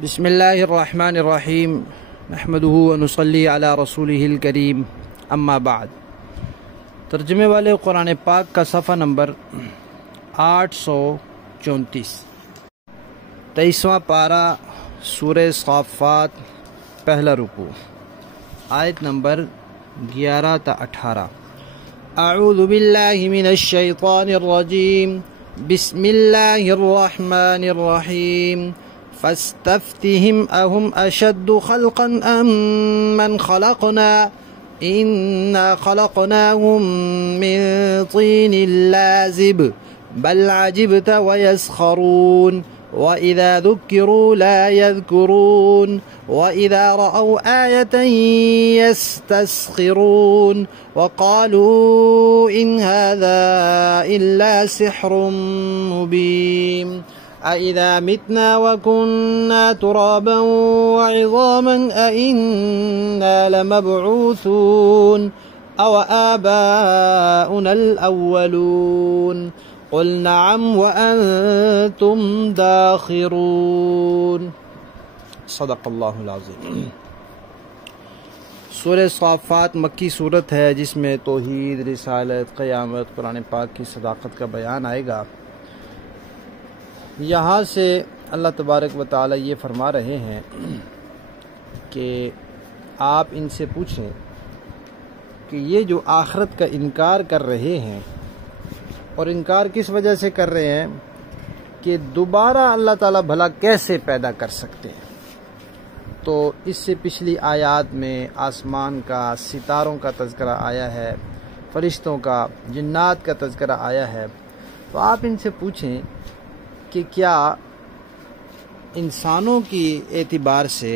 بسم اللہ الرحمن الرحیم نحمدہ ونصلی علی رسولہ الکریم اما بعد۔ ترجمے والے قرآن پاک کا صفحہ نمبر 834، 23واں پارہ سورہ صافات، پہلا رکوع، آیت نمبر 11 تا 18۔ اعوذ باللہ من الشیطان الرجیم، بسم اللہ الرحمن الرحیم۔ فاستفتهم أهم أشد خلقا أم من خلقنا إنا خلقناهم من طين لازب بل عجبت ويسخرون وإذا ذكروا لا يذكرون وإذا رأوا آية يستسخرون وقالوا إن هذا إلا سحر مبين أَإِذَا مِتْنَا وَكُنَّا تُرَابًا وَعِظَامًا أَإِنَّا لَمَبْعُوثُونَ أَوْ آبَاؤُنَا الْأَوَّلُونَ قُلْ نَعَمْ وَأَنْتُمْ دَاخِرُونَ۔ صدق اللہ العظیم۔ سورہ صافات مکی صورت ہے جس میں توحید، رسالت، قیامت، قرآن پاک کی صداقت کا بیان آئے گا۔ یہاں سے اللہ تبارک و تعالی یہ فرما رہے ہیں کہ آپ ان سے پوچھیں کہ یہ جو آخرت کا انکار کر رہے ہیں، اور انکار کس وجہ سے کر رہے ہیں کہ دوبارہ اللہ تعالیٰ بھلا کیسے پیدا کر سکتے ہیں۔ تو اس سے پچھلی آیات میں آسمان کا، ستاروں کا تذکرہ آیا ہے، فرشتوں کا، جنات کا تذکرہ آیا ہے۔ تو آپ ان سے پوچھیں کہ کیا انسانوں کی اعتبار سے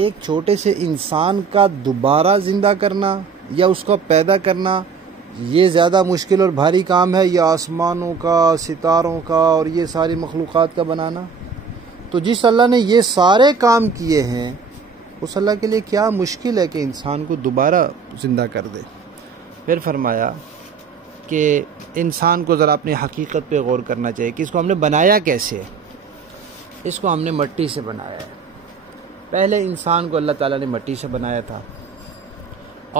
ایک چھوٹے سے انسان کا دوبارہ زندہ کرنا یا اس کو پیدا کرنا یہ زیادہ مشکل اور بھاری کام ہے، یا آسمانوں کا، ستاروں کا اور یہ ساری مخلوقات کا بنانا؟ تو جس اللہ نے یہ سارے کام کیے ہیں اس اللہ کے لیے کیا مشکل ہے کہ انسان کو دوبارہ زندہ کر دے۔ پھر فرمایا کہ انسان کو ذرا اپنی حقیقت پہ غور کرنا چاہیے کہ اس کو ہم نے بنایا کیسے ہے۔ اس کو ہم نے مٹی سے بنایا ہے۔ پہلے انسان کو اللہ تعالیٰ نے مٹی سے بنایا تھا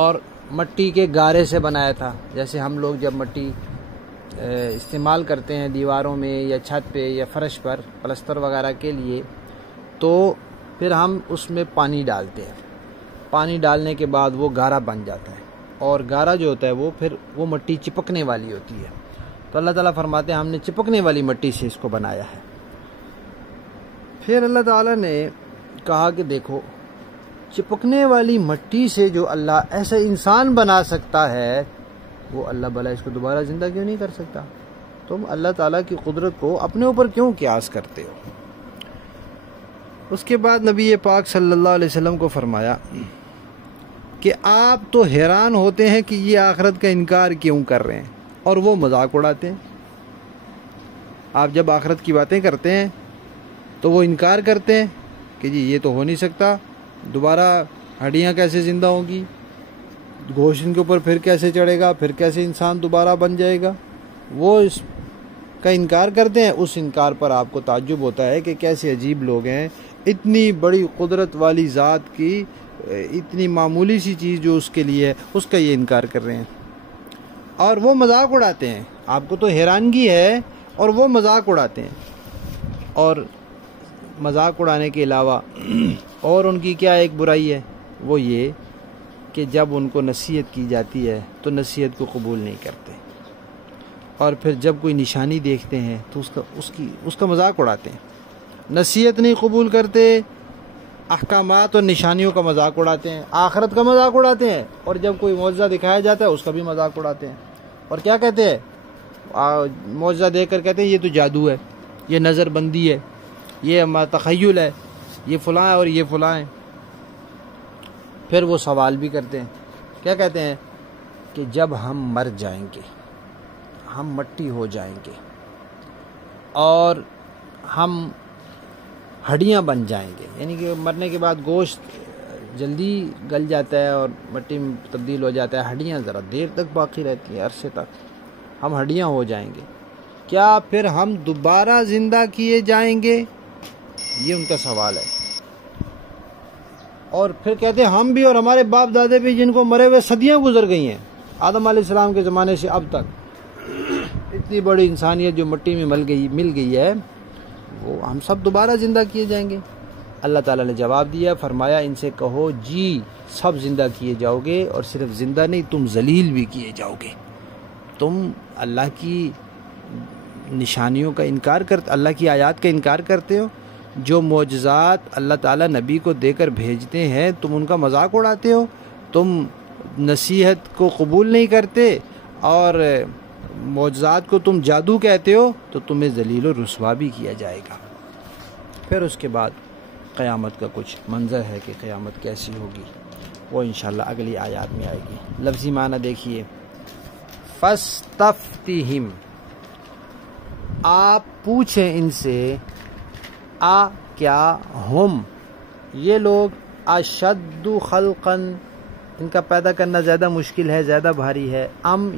اور مٹی کے گارے سے بنایا تھا۔ جیسے ہم لوگ جب مٹی استعمال کرتے ہیں دیواروں میں یا چھت پہ یا فرش پر پلستر وغیرہ کے لیے، تو پھر ہم اس میں پانی ڈالتے ہیں۔ پانی ڈالنے کے بعد وہ گارا بن جاتا ہے، اور گارا جو ہوتا ہے وہ پھر وہ مٹی چپکنے والی ہوتی ہے۔ تو اللہ تعالیٰ فرماتے ہیں ہم نے چپکنے والی مٹی سے اس کو بنایا ہے۔ پھر اللہ تعالیٰ نے کہا کہ دیکھو، چپکنے والی مٹی سے جو اللہ ایسا انسان بنا سکتا ہے، وہ اللہ بھلا اس کو دوبارہ زندہ کیوں نہیں کر سکتا؟ تم اللہ تعالیٰ کی قدرت کو اپنے اوپر کیوں قیاس کرتے ہو؟ اس کے بعد نبی پاک صلی اللہ علیہ وسلم کو فرمایا کہ آپ تو حیران ہوتے ہیں کہ یہ آخرت کا انکار کیوں کر رہے ہیں، اور وہ مذاق اڑاتے ہیں۔ آپ جب آخرت کی باتیں کرتے ہیں تو وہ انکار کرتے ہیں کہ جی یہ تو ہو نہیں سکتا، دوبارہ ہڈیاں کیسے زندہ ہوں گی، گوشت ان کے اوپر پھر کیسے چڑھے گا، پھر کیسے انسان دوبارہ بن جائے گا، وہ اس کا انکار کرتے ہیں۔ اس انکار پر آپ کو تعجب ہوتا ہے کہ کیسے عجیب لوگ ہیں، اتنی بڑی قدرت والی ذات کی اتنی معمولی سی چیز جو اس کے لیے ہے اس کا یہ انکار کر رہے ہیں، اور وہ مذاق اڑاتے ہیں۔ آپ کو تو حیرانگی ہے اور وہ مذاق اڑاتے ہیں۔ اور مذاق اڑانے کے علاوہ اور ان کی کیا ایک برائی ہے، وہ یہ کہ جب ان کو نصیحت کی جاتی ہے تو نصیحت کو قبول نہیں کرتے، اور پھر جب کوئی نشانی دیکھتے ہیں تو اس کا مذاق اڑاتے ہیں۔ نصیحت نہیں قبول کرتے، احکامات اور نشانیوں کا مذاق اڑاتے ہیں، آخرت کا مذاق اڑاتے ہیں، اور جب کوئی معجزہ دکھایا جاتا ہے اس کا بھی مذاق اڑاتے ہیں۔ اور کیا کہتے ہیں؟ معجزہ دیکھ کر کہتے ہیں یہ تو جادو ہے، یہ نظر بندی ہے، یہ تخیل ہے، یہ فلاں ہے اور یہ فلاں ہے۔ پھر وہ سوال بھی کرتے ہیں، کیا کہتے ہیں کہ جب ہم مر جائیں گے، ہم مٹی ہو جائیں گے اور ہم ہڈیاں بن جائیں گے، یعنی کہ مرنے کے بعد گوشت جلدی گل جاتا ہے اور مٹی میں تبدیل ہو جاتا ہے، ہڈیاں ذرا دیر تک باقی رہتی ہیں، عرصے تک ہم ہڈیاں ہو جائیں گے، کیا پھر ہم دوبارہ زندہ کیے جائیں گے؟ یہ ان کا سوال ہے۔ اور پھر کہتے ہیں ہم بھی اور ہمارے باپ دادے بھی، جن کو مرے ہوئے صدیاں گزر گئی ہیں آدم علیہ السلام کے زمانے سے اب تک، اتنی بڑی انسانیت جو مٹی میں مل گئی ہے، وہ ہم سب دوبارہ زندہ کیے جائیں گے؟ اللہ تعالیٰ نے جواب دیا، فرمایا ان سے کہو جی سب زندہ کیے جاؤ گے، اور صرف زندہ نہیں، تم ذلیل بھی کیے جاؤ گے۔ تم اللہ کی نشانیوں کا انکار کرتے، اللہ کی آیات کا انکار کرتے ہو، جو معجزات اللہ تعالیٰ نبی کو دے کر بھیجتے ہیں تم ان کا مذاق اڑاتے ہو، تم نصیحت کو قبول نہیں کرتے، اور معجزات کو تم جادو کہتے ہو، تو تمہیں ذلیل و رسوا بھی کیا جائے گا۔ پھر اس کے بعد قیامت کا کچھ منظر ہے کہ قیامت کیسی ہوگی، وہ انشاءاللہ اگلی آیات میں آئے گی۔ لفظی معنی دیکھیے، فَاسْتَفْتِهِمْ، آپ پوچھیں ان سے، کیا ہم یہ لوگ اشد خلقاً، ان کا پیدا کرنا زیادہ مشکل ہے، زیادہ بھاری ہے،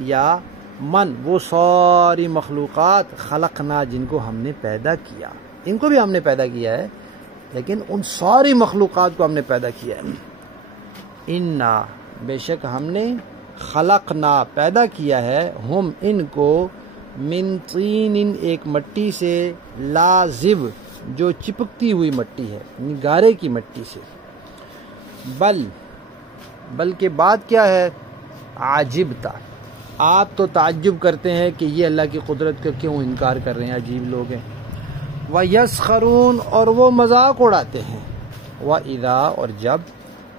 یا من، وہ ساری مخلوقات، خلقنا، جن کو ہم نے پیدا کیا، ان کو بھی ہم نے پیدا کیا ہے لیکن ان ساری مخلوقات کو ہم نے پیدا کیا ہے۔ انا، بے شک ہم نے، خلقنا، پیدا کیا ہے، ہم، ان کو، من طین، ایک مٹی سے، لازب، جو چپکتی ہوئی مٹی ہے، گارے کی مٹی سے، بلکہ بات کیا ہے، عجبتا، آپ تو تعجب کرتے ہیں کہ یہ اللہ کی قدرت کا کیوں انکار کر رہے ہیں، عجیب لوگ ہیں۔ وَيَسْخَرُونَ، اور وہ مذاق اڑاتے ہیں، وَإِذَا، اور جب،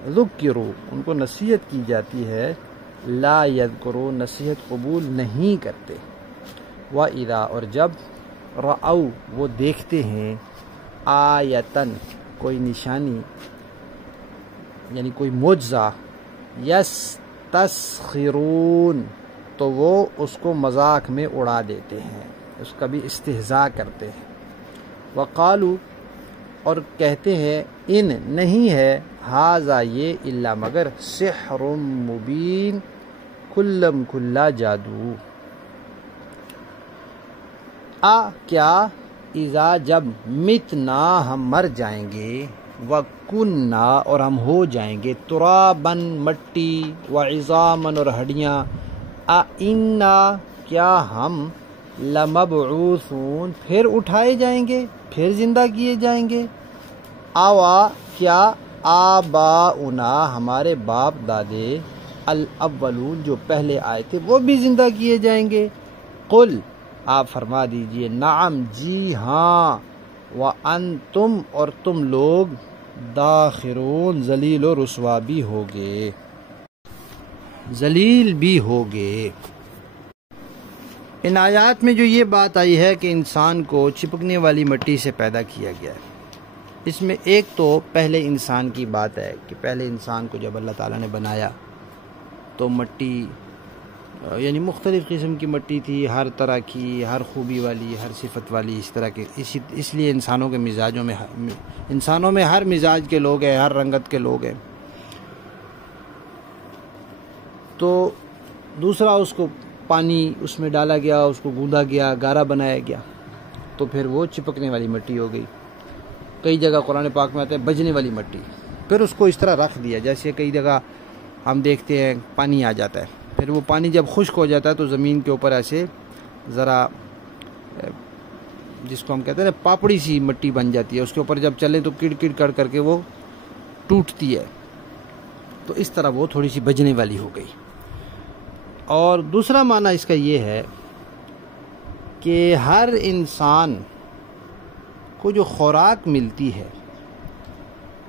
ذُكِّرُوا، ان کو نصیحت کی جاتی ہے، لا يذکرون، نصیحت قبول نہیں کرتے، وَإِذَا، اور جب، رَأَوْا، وہ دیکھتے ہیں، آیتن، کوئی نشانی، یعنی کوئی معجزہ، یستسخرون، تو وہ اس کو مذاق میں اڑا دیتے ہیں، اس کا بھی استہزاء کرتے ہیں۔ وقالو، اور کہتے ہیں، ان، نہیں ہے، ھذا، یہ، الا، مگر، سحر مبین، کھلم کھلا جادو۔ کیا، اذا، جب، متنا، ہم مر جائیں گے، وکننا، اور ہم ہو جائیں گے، ترابن، مٹی، وعظامن، اور ہڈیاں، انا، کیا ہم، لمبعوثون، پھر اٹھائے جائیں گے، پھر زندہ کیے جائیں گے، آوا، کیا، آباؤنا، ہمارے باپ دادے، الاولون، جو پہلے آئے تھے وہ بھی زندہ کیے جائیں گے، قل، آپ فرما دیجئے، نعم، جی ہاں، وانتم، اور تم لوگ، داخرون، ذلیل و رسوا بھی ہوگے، ذلیل بھی ہوگے۔ ان آیات میں جو یہ بات آئی ہے کہ انسان کو چپکنے والی مٹی سے پیدا کیا گیا ہے، اس میں ایک تو پہلے انسان کی بات ہے کہ پہلے انسان کو جب اللہ تعالیٰ نے بنایا تو مٹی، یعنی مختلف قسم کی مٹی تھی، ہر طرح کی، ہر خوبی والی، ہر صفت والی، اس طرح کے، اس لیے انسانوں کے مزاجوں میں، انسانوں میں ہر مزاج کے لوگ ہیں، ہر رنگت کے لوگ ہیں۔ تو دوسرا، اس کو پانی اس میں ڈالا گیا، اس کو گوندا گیا، گارا بنایا گیا، تو پھر وہ چپکنے والی مٹی ہو گئی۔ کئی جگہ قرآن پاک میں آتا ہے بجنے والی مٹی، پھر اس کو اس طرح رکھ دیا، جیسے کئی جگہ ہم دیکھتے ہیں پانی آ جاتا ہے، پھر وہ پانی جب خشک ہو جاتا ہے تو زمین کے اوپر ایسے ذرا، جس کو ہم کہتے ہیں نا، پاپڑی سی مٹی بن جاتی ہے، اس کے اوپر جب چلے تو کڑ کڑ کر کر کے وہ ٹوٹتی ہے، تو اس طرح وہ تھوڑی سی بجنے والی ہو گئی۔ اور دوسرا معنی اس کا یہ ہے کہ ہر انسان کو جو خوراک ملتی ہے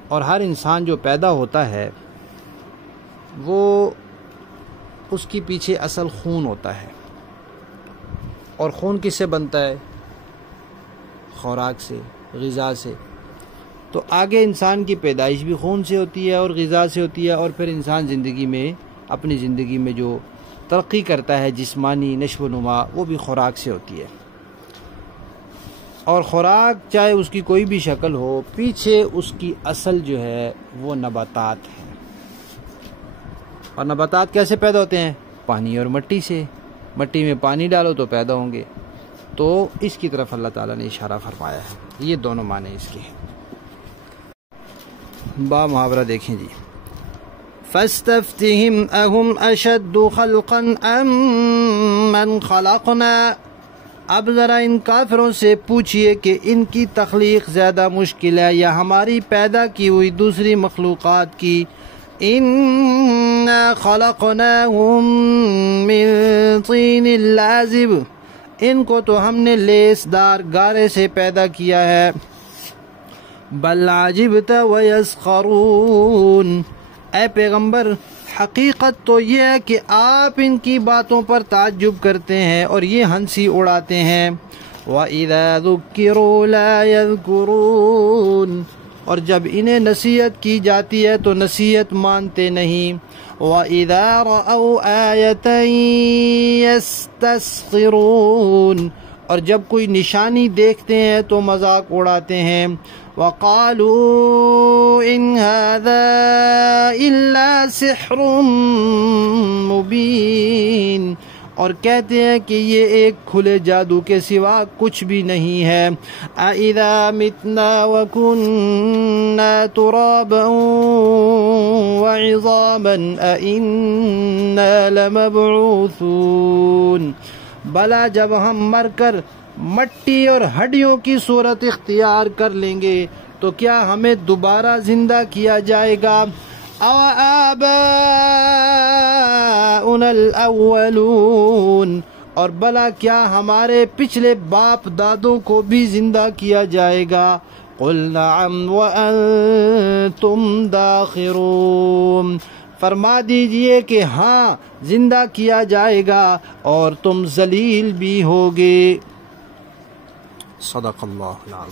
اور ہر انسان جو پیدا ہوتا ہے، وہ اس کے پیچھے اصل خون ہوتا ہے، اور خون کس سے بنتا ہے؟ خوراک سے، غذا سے۔ تو آگے انسان کی پیدائش بھی خون سے ہوتی ہے اور غذا سے ہوتی ہے، اور پھر انسان زندگی میں، اپنی زندگی میں جو ترقی کرتا ہے، جسمانی نشو و نما، وہ بھی خوراک سے ہوتی ہے۔ اور خوراک چاہے اس کی کوئی بھی شکل ہو، پیچھے اس کی اصل جو ہے وہ نباتات ہیں۔ اور نباتات کیسے پیدا ہوتے ہیں؟ پانی اور مٹی سے، مٹی میں پانی ڈالو تو پیدا ہوں گے۔ تو اس کی طرف اللہ تعالیٰ نے اشارہ فرمایا ہے۔ یہ دونوں معنی اس کے ہیں۔ با محاورہ دیکھیں جی. فاستفتہم اہم اشد خلقا ام من خلقنا. اب ذرا ان کافروں سے پوچھئے کہ ان کی تخلیق زیادہ مشکل ہے یا ہماری پیدا کی ہوئی دوسری مخلوقات کی. انا خلقناہم من طین لازب. ان کو تو ہم نے لیس دار گارے سے پیدا کیا ہے. بل عجبت ویسخرون. اے پیغمبر حقیقت تو یہ ہے کہ آپ ان کی باتوں پر تعجب کرتے ہیں اور یہ ہنسی اڑاتے ہیں. وَإِذَا ذُكِّرُوا لَا يَذْكُرُونَ. اور جب انہیں نصیحت کی جاتی ہے تو نصیحت مانتے نہیں. وَإِذَا رَأَوْا آيَةً يَسْتَسْخِرُونَ. اور جب کوئی نشانی دیکھتے ہیں تو مذاق اڑاتے ہیں. وَقَالُوا إِنْ هَذَا إِلَّا سِحْرٌ مُبِينٌ. اور کہتے ہیں کہ یہ ایک کھلے جادو کے سوا کچھ بھی نہیں ہے. أَإِذَا مِتْنَا وَكُنَّا تُرَابًا وَعِظَامًا أَإِنَّا لَمَبْعُوثُونَ. بھلا جب ہم مر کر مٹی اور ہڈیوں کی صورت اختیار کر لیں گے تو کیا ہمیں دوبارہ زندہ کیا جائے گا؟ آباؤنا الاولون. اور بھلا کیا ہمارے پچھلے باپ دادوں کو بھی زندہ کیا جائے گا؟ قل نعم وانتم داخرون. فرما دیجئے کہ ہاں زندہ کیا جائے گا اور تم ذلیل بھی ہوگے. صدق اللہ العظیم.